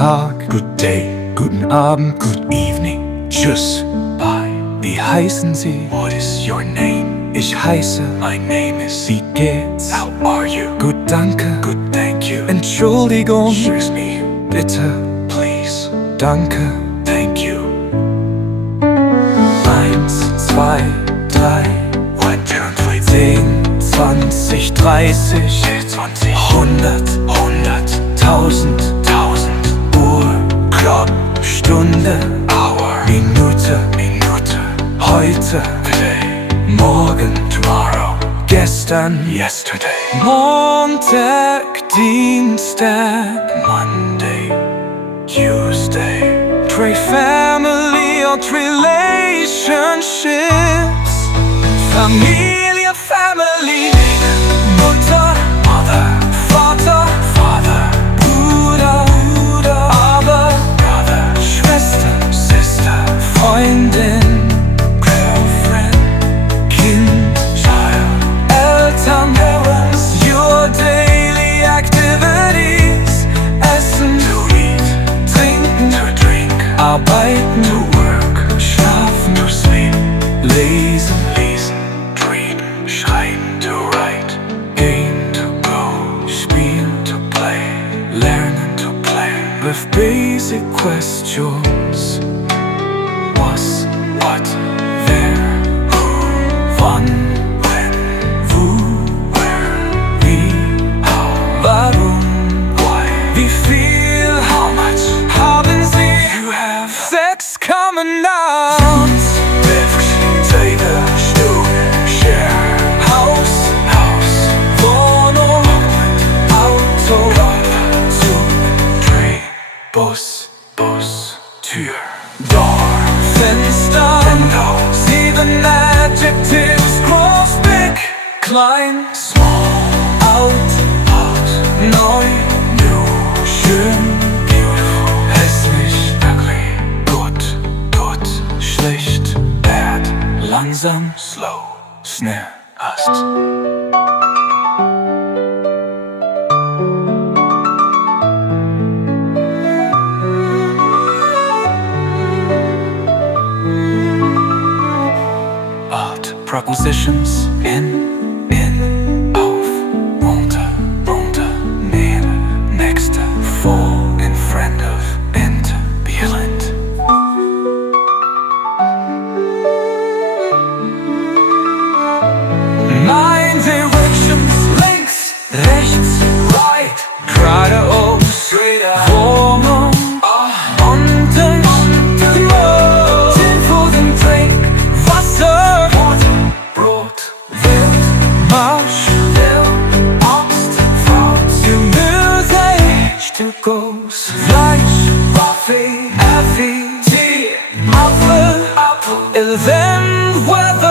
Tag, Good Day, Guten Abend, Good Evening, Tschüss, Bye. Wie heißen Sie? What is your name? Ich heiße, my name is. Wie geht's? How are you? Gut, danke. Good, thank you. Entschuldigung. Excuse me. Bitte. Please. Danke. Thank you. Eins, zwei, drei. 1, 2, 3. 10, 20, 30. 20. Hundert, 100. Tausend, 1000. Uhr, Clock, Stunde, Hour, Minute, Heute, Today, Morgen, Tomorrow, Gestern, Yesterday, Montag, Dienstag, Monday, Tuesday. Pray family or relationships. Familie, family. Mutter, Mother. Vater, Father. Bruder, Brother. Schwester, Sister. Freundin. Your daily activities. Essen, to eat. Trinken, to drink. Arbeiten, to work. Schlafen, to sleep. Lesen, dream. Schreiben, to write. Gehen, to go. Spielen, to play. Lernen, to play. With basic questions. Was, what, wer, who, wann. Warum? Why? Wie viel? How much? Haben Sie? You have 6 common nouns. Lift, Table, Stuhl, Chair. Haus, Wohnung, Auto, Zug, Train, Bus, Tür, Door, Fenster, Window. 7 adjectives, groß, big, klein, small, out, neu, new, schön, beautiful, hässlich, ugly, gut, schlecht, bad, langsam, slow, schnell, hast. Art, prepositions, in, auf, unter, neben, next, for, in front of, into, behind. Nine directions, links, rechts, right, geradeaus, Wohnung, unten, 10.000 Trink, Wasser, Brot, Wild, Marsch, Obst, Fruit, Gemüse, Stückos, Fleisch, Kaffee, Tee, Apfel, 11 Weather.